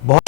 बहुत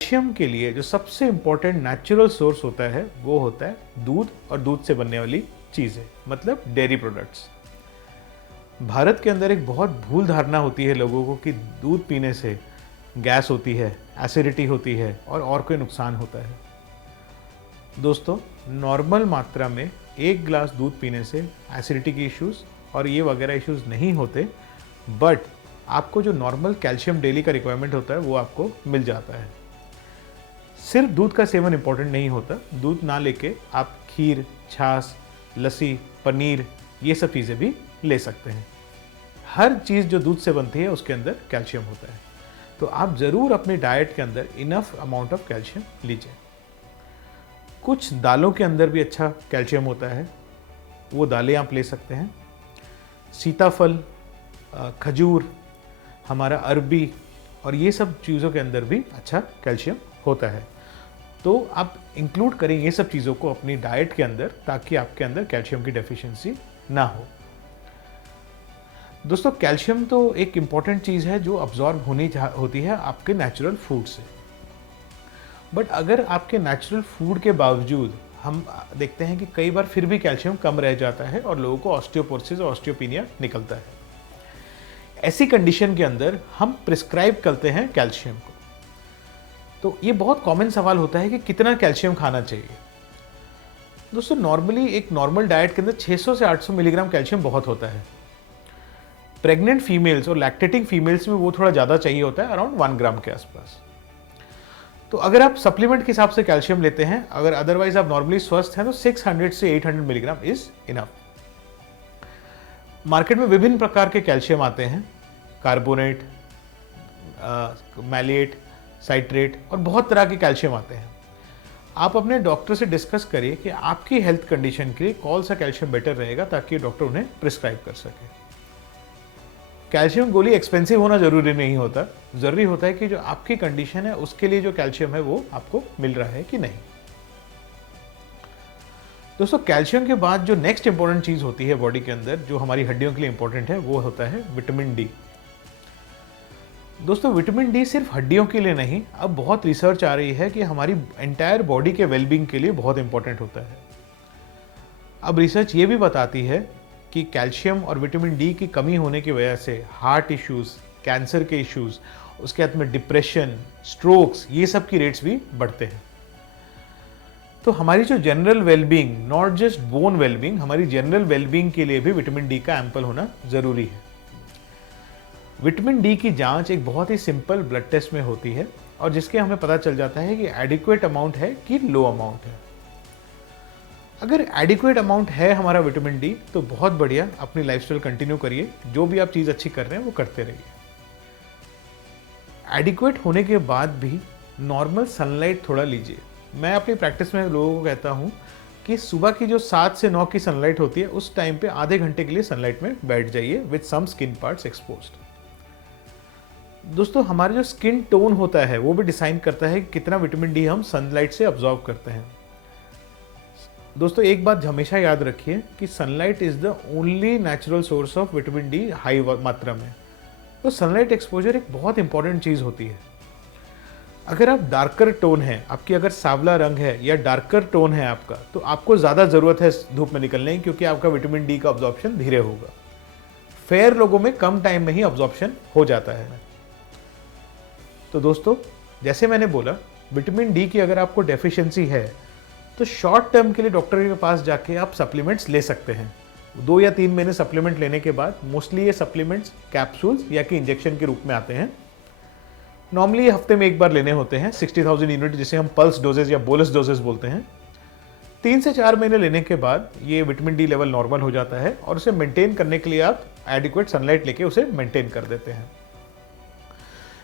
कैल्शियम के लिए जो सबसे इंपॉर्टेंट नेचुरल सोर्स होता है वो होता है दूध और दूध से बनने वाली चीज़ें, मतलब डेयरी प्रोडक्ट्स। भारत के अंदर एक बहुत भूल धारणा होती है लोगों को कि दूध पीने से गैस होती है, एसिडिटी होती है और कोई नुकसान होता है। दोस्तों, नॉर्मल मात्रा में 1 गिलास दूध पीने से एसिडिटी की इश्यूज़ और ये वगैरह इश्यूज़ नहीं होते, बट आपको जो नॉर्मल कैल्शियम डेली का रिक्वायरमेंट होता है वो आपको मिल जाता है। सिर्फ दूध का सेवन इंपॉर्टेंट नहीं होता, दूध ना लेके आप खीर, छाछ, लस्सी, पनीर ये सब चीज़ें भी ले सकते हैं। हर चीज़ जो दूध से बनती है उसके अंदर कैल्शियम होता है, तो आप ज़रूर अपनी डाइट के अंदर इनफ अमाउंट ऑफ कैल्शियम लीजिए। कुछ दालों के अंदर भी अच्छा कैल्शियम होता है, वो दालें आप ले सकते हैं। सीताफल, खजूर, हमारा अरबी और ये सब चीज़ों के अंदर भी अच्छा कैल्शियम होता है, तो आप इंक्लूड करें ये सब चीज़ों को अपनी डाइट के अंदर ताकि आपके अंदर कैल्शियम की डेफिशिएंसी ना हो। दोस्तों, कैल्शियम तो एक इम्पॉर्टेंट चीज़ है जो अब्जॉर्ब होती है आपके नेचुरल फूड से, बट अगर आपके नेचुरल फूड के बावजूद हम देखते हैं कि कई बार फिर भी कैल्शियम कम रह जाता है और लोगों को ऑस्टियोपोरोसिस और ऑस्टियोपिनिया निकलता है। ऐसी कंडीशन के अंदर हम प्रिस्क्राइब करते हैं कैल्शियम को। तो ये बहुत कॉमन सवाल होता है कि कितना कैल्शियम खाना चाहिए। दोस्तों, नॉर्मली एक नॉर्मल डाइट के अंदर 600 से 800 मिलीग्राम कैल्शियम बहुत होता है। प्रेग्नेंट फीमेल्स और लैक्टेटिंग फीमेल्स में वो थोड़ा ज़्यादा चाहिए होता है, अराउंड 1 ग्राम के आसपास। तो अगर आप सप्लीमेंट के हिसाब से कैल्शियम लेते हैं, अगर अदरवाइज आप नॉर्मली स्वस्थ हैं, तो 600 से 800 मिलीग्राम इज इनफ। मार्केट में विभिन्न प्रकार के कैल्शियम आते हैं, कार्बोनेट, मैलेट, साइट्रेट और बहुत तरह के कैल्शियम आते हैं। आप अपने डॉक्टर से डिस्कस करिए कि आपकी हेल्थ कंडीशन के लिए कौन सा कैल्शियम बेटर रहेगा ताकि डॉक्टर उन्हें प्रिस्क्राइब कर सके। कैल्शियम गोली एक्सपेंसिव होना जरूरी नहीं होता, जरूरी होता है कि जो आपकी कंडीशन है उसके लिए जो कैल्शियम है वो आपको मिल रहा है कि नहीं। दोस्तों, कैल्शियम के बाद जो नेक्स्ट इंपॉर्टेंट चीज होती है बॉडी के अंदर, जो हमारी हड्डियों के लिए इंपॉर्टेंट है, वो होता है विटामिन डी। दोस्तों, विटामिन डी सिर्फ हड्डियों के लिए नहीं, अब बहुत रिसर्च आ रही है कि हमारी एंटायर बॉडी के वेलबींग के लिए बहुत इंपॉर्टेंट होता है। अब रिसर्च ये भी बताती है कि कैल्शियम और विटामिन डी की कमी होने की वजह से हार्ट इश्यूज, कैंसर के इश्यूज, उसके बाद में डिप्रेशन, स्ट्रोक्स, ये सब की रेट्स भी बढ़ते हैं। तो हमारी जो general wellbeing, not just bone wellbeing, हमारी जनरल वेलबींग के लिए भी विटामिन डी का एम्पल होना जरूरी है। विटामिन डी की जांच एक बहुत ही सिंपल ब्लड टेस्ट में होती है और जिसके हमें पता चल जाता है कि एडिक्वेट अमाउंट है कि लो अमाउंट है। अगर एडिक्वेट अमाउंट है हमारा विटामिन डी तो बहुत बढ़िया, अपनी लाइफस्टाइल कंटिन्यू करिए, जो भी आप चीज़ अच्छी कर रहे हैं वो करते रहिए। एडिक्वेट होने के बाद भी नॉर्मल सनलाइट थोड़ा लीजिए। मैं अपनी प्रैक्टिस में लोगों को कहता हूँ कि सुबह की जो 7 से 9 की सनलाइट होती है उस टाइम पे आधे घंटे के लिए सनलाइट में बैठ जाइए with some skin parts exposed. दोस्तों, हमारा जो स्किन टोन होता है वो भी डिसाइड करता है कि कितना विटामिन डी हम सनलाइट से अब्जॉर्व करते हैं। दोस्तों, एक बात हमेशा याद रखिए कि sunlight is the only natural source of vitamin D high मात्रा में। तो सनलाइट एक्सपोजर एक बहुत इंपॉर्टेंट चीज़ होती है। अगर आप डार्कर टोन है, आपकी अगर सांवला रंग है या डार्कर टोन है आपका, तो आपको ज़्यादा ज़रूरत है धूप में निकलने की, क्योंकि आपका विटामिन डी का अब्जॉर्प्शन धीरे होगा। फेयर लोगों में कम टाइम में ही अब्जॉर्प्शन हो जाता है। तो दोस्तों, जैसे मैंने बोला, विटामिन डी की अगर आपको डेफिशिएंसी है तो शॉर्ट टर्म के लिए डॉक्टर के पास जाके आप सप्लीमेंट्स ले सकते हैं। 2 या 3 महीने सप्लीमेंट लेने के बाद मोस्टली ये सप्लीमेंट्स कैप्सूल्स या कि इंजेक्शन के रूप में आते हैं। नॉर्मली हफ्ते में एक बार लेने होते हैं 60,000 यूनिट, जिसे हम पल्स डोजेज या बोलस डोजेज बोलते हैं। 3 से 4 महीने लेने के बाद ये विटामिन डी लेवल नॉर्मल हो जाता है और उसे मेंटेन करने के लिए आप एडिक्वेट सनलाइट लेके उसे मेंटेन कर देते हैं।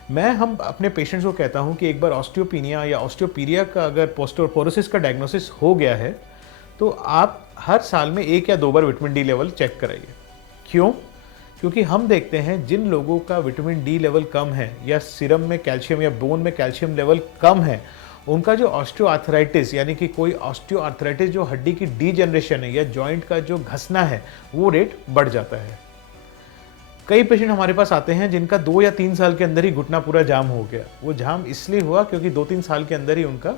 हम अपने पेशेंट्स को कहता हूं कि एक बार ऑस्टियोपिनिया या ऑस्टियोपीरिया का अगर पोस्टोपोरोसिस का डायग्नोसिस हो गया है तो आप हर साल में 1 या 2 बार विटामिन डी लेवल चेक कराइए। क्यों? क्योंकि हम देखते हैं जिन लोगों का विटामिन डी लेवल कम है या सीरम में कैल्शियम या बोन में कैल्शियम लेवल कम है, उनका जो ऑस्टियोआर्थराइटिस यानी कि कोई ऑस्टियोआर्थराइटिस जो हड्डी की डीजनरेशन है या जॉइंट का जो घसना है, वो रेट बढ़ जाता है। कई पेशेंट हमारे पास आते हैं जिनका 2 या 3 साल के अंदर ही घुटना पूरा जाम हो गया। वो जाम इसलिए हुआ क्योंकि 2-3 साल के अंदर ही उनका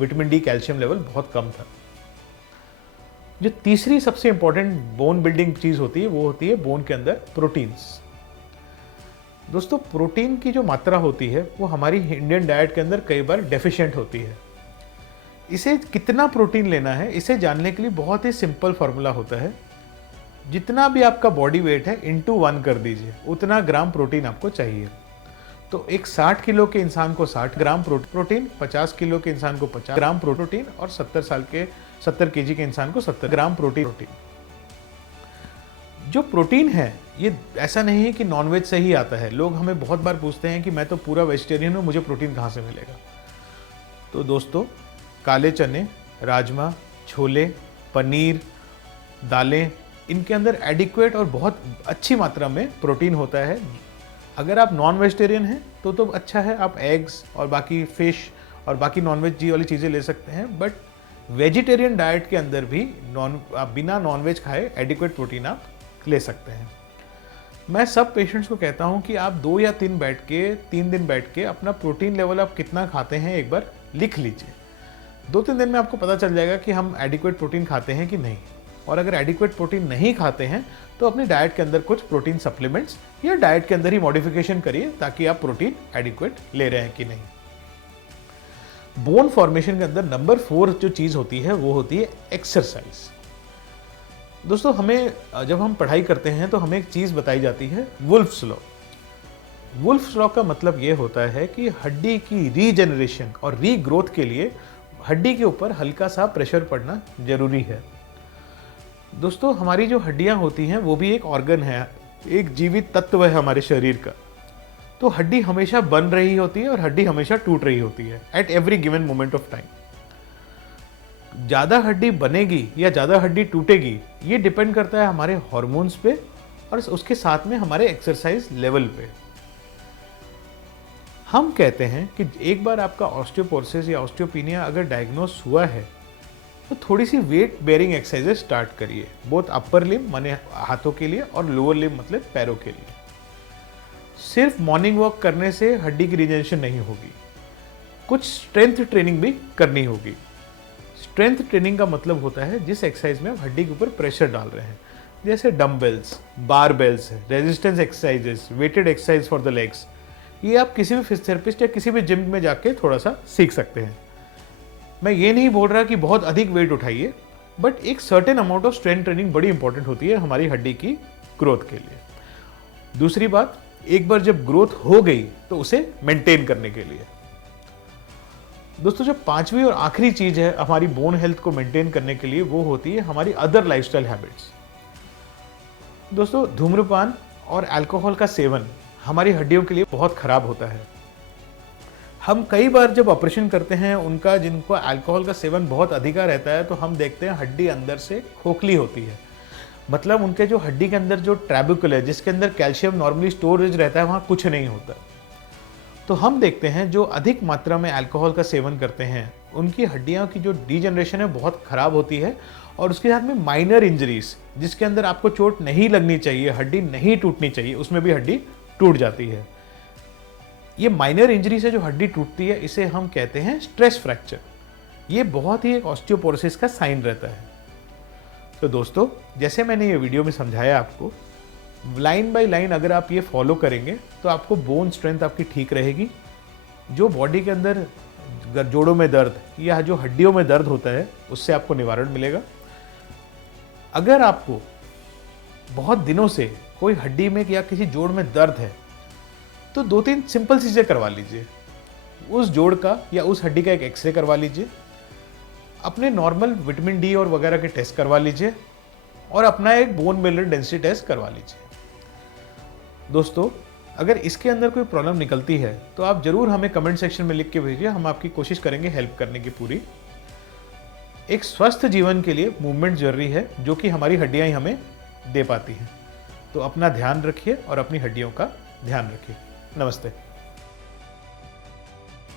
विटामिन डी कैल्शियम लेवल बहुत कम था। जो तीसरी सबसे इंपॉर्टेंट बोन बिल्डिंग चीज होती है वो होती है बोन के अंदर प्रोटीन्स। दोस्तों, प्रोटीन की जो मात्रा होती है वो हमारी इंडियन डाइट के अंदर कई बार डेफिशिएंट होती है। इसे कितना प्रोटीन लेना है, इसे जानने के लिए बहुत ही सिंपल फॉर्मूला होता है। जितना भी आपका बॉडी वेट है इंटू 1 कर दीजिए, उतना ग्राम प्रोटीन आपको चाहिए। तो एक 60 किलो के इंसान को 60 ग्राम प्रोटीन, 50 किलो के इंसान को 50 ग्राम प्रोटीन और 70 केजी के इंसान को 70 ग्राम प्रोटीन। जो प्रोटीन है ये ऐसा नहीं है कि नॉनवेज से ही आता है। लोग हमें बहुत बार पूछते हैं कि मैं तो पूरा वेजिटेरियन हूँ, मुझे प्रोटीन कहाँ से मिलेगा? तो दोस्तों, काले चने, राजमा, छोले, पनीर, दालें, इनके अंदर एडिक्वेट और बहुत अच्छी मात्रा में प्रोटीन होता है। अगर आप नॉन वेजिटेरियन हैं तो अच्छा है, आप एग्स और बाकी फिश और बाकी नॉनवेज वाली चीज़ें ले सकते हैं। बट वेजिटेरियन डाइट के अंदर भी आप बिना नॉनवेज खाए एडिक्वेट प्रोटीन आप ले सकते हैं। मैं सब पेशेंट्स को कहता हूं कि आप 2 या 3 दिन बैठ के अपना प्रोटीन लेवल आप कितना खाते हैं एक बार लिख लीजिए। 2-3 दिन में आपको पता चल जाएगा कि हम एडिक्वेट प्रोटीन खाते हैं कि नहीं। और अगर एडिक्वेट प्रोटीन नहीं खाते हैं तो अपनी डाइट के अंदर कुछ प्रोटीन सप्लीमेंट्स या डाइट के अंदर ही मॉडिफिकेशन करिए ताकि आप प्रोटीन एडिक्वेट ले रहे हैं कि नहीं। बोन फॉर्मेशन के अंदर नंबर 4 जो चीज होती है वो होती है एक्सरसाइज। दोस्तों, हमें जब हम पढ़ाई करते हैं तो हमें एक चीज बताई जाती है, वुल्फ्स लॉ। वुल्फ्स लॉ का मतलब ये होता है कि हड्डी की रीजनरेशन और रीग्रोथ के लिए हड्डी के ऊपर हल्का सा प्रेशर पड़ना जरूरी है। दोस्तों, हमारी जो हड्डियां होती हैं वो भी एक ऑर्गन है, एक जीवित तत्व है हमारे शरीर का। तो हड्डी हमेशा बन रही होती है और हड्डी हमेशा टूट रही होती है at every given moment of time. ज्यादा हड्डी बनेगी या ज्यादा हड्डी टूटेगी ये डिपेंड करता है हमारे हार्मोन्स पे और उसके साथ में हमारे एक्सरसाइज लेवल पे। हम कहते हैं कि एक बार आपका ऑस्टियोपोरोसिस या ऑस्टियोपिनिया अगर डायग्नोस हुआ है तो थोड़ी सी वेट बेयरिंग एक्सरसाइजेस स्टार्ट करिए, बोथ अपर लिम्ब माने हाथों के लिए और लोअर लिम्ब मतलब पैरों के लिए। सिर्फ मॉर्निंग वॉक करने से हड्डी की रिजेनरेशन नहीं होगी, कुछ स्ट्रेंथ ट्रेनिंग भी करनी होगी। स्ट्रेंथ ट्रेनिंग का मतलब होता है जिस एक्सरसाइज में आप हड्डी के ऊपर प्रेशर डाल रहे हैं, जैसे dumbbells, barbells, resistance exercises, weighted exercise for the legs. ये आप किसी भी फिजियोथेरेपिस्ट या किसी भी जिम में जाके थोड़ा सा सीख सकते हैं। मैं ये नहीं बोल रहा कि बहुत अधिक वेट उठाइए, बट एक certain amount of strength training बड़ी इंपॉर्टेंट होती है हमारी हड्डी की ग्रोथ के लिए। दूसरी बात, एक बार जब ग्रोथ हो गई तो उसे मेंटेन करने के लिए। दोस्तों जो पांचवी और आखिरी चीज है हमारी बोन हेल्थ को मेंटेन करने के लिए, वो होती है हमारी अदर लाइफस्टाइल हैबिट्स। दोस्तों धूम्रपान और अल्कोहल का सेवन हमारी हड्डियों के लिए बहुत खराब होता है। हम कई बार जब ऑपरेशन करते हैं उनका, जिनको अल्कोहल का सेवन बहुत अधिका रहता है, तो हम देखते हैं हड्डी अंदर से खोखली होती है। मतलब उनके जो हड्डी के अंदर जो ट्रैबुकल है, जिसके अंदर कैल्शियम नॉर्मली स्टोरेज रहता है, वहाँ कुछ नहीं होता। तो हम देखते हैं जो अधिक मात्रा में अल्कोहल का सेवन करते हैं उनकी हड्डियों की जो डीजनरेशन है बहुत खराब होती है, और उसके साथ में माइनर इंजरीज, जिसके अंदर आपको चोट नहीं लगनी चाहिए, हड्डी नहीं टूटनी चाहिए, उसमें भी हड्डी टूट जाती है। ये माइनर इंजरी से जो हड्डी टूटती है इसे हम कहते हैं स्ट्रेस फ्रैक्चर। ये बहुत ही एक ऑस्टियोपोरोसिस का साइन रहता है। तो दोस्तों जैसे मैंने ये वीडियो में समझाया आपको, लाइन बाय लाइन अगर आप ये फॉलो करेंगे तो आपको बोन स्ट्रेंथ आपकी ठीक रहेगी। जो बॉडी के अंदर जोड़ों में दर्द या जो हड्डियों में दर्द होता है उससे आपको निवारण मिलेगा। अगर आपको बहुत दिनों से कोई हड्डी में या किसी जोड़ में दर्द है तो 2-3 सिंपल चीज़ें करवा लीजिए। उस जोड़ का या उस हड्डी का एक एक्सरे करवा लीजिए, अपने नॉर्मल विटामिन डी और वगैरह के टेस्ट करवा लीजिए, और अपना एक बोन मिनरल डेंसिटी टेस्ट करवा लीजिए। दोस्तों अगर इसके अंदर कोई प्रॉब्लम निकलती है तो आप जरूर हमें कमेंट सेक्शन में लिख के भेजिए, हम आपकी कोशिश करेंगे हेल्प करने की पूरी। एक स्वस्थ जीवन के लिए मूवमेंट जरूरी है, जो कि हमारी हड्डियां ही हमें दे पाती हैं। तो अपना ध्यान रखिए और अपनी हड्डियों का ध्यान रखिए। नमस्ते।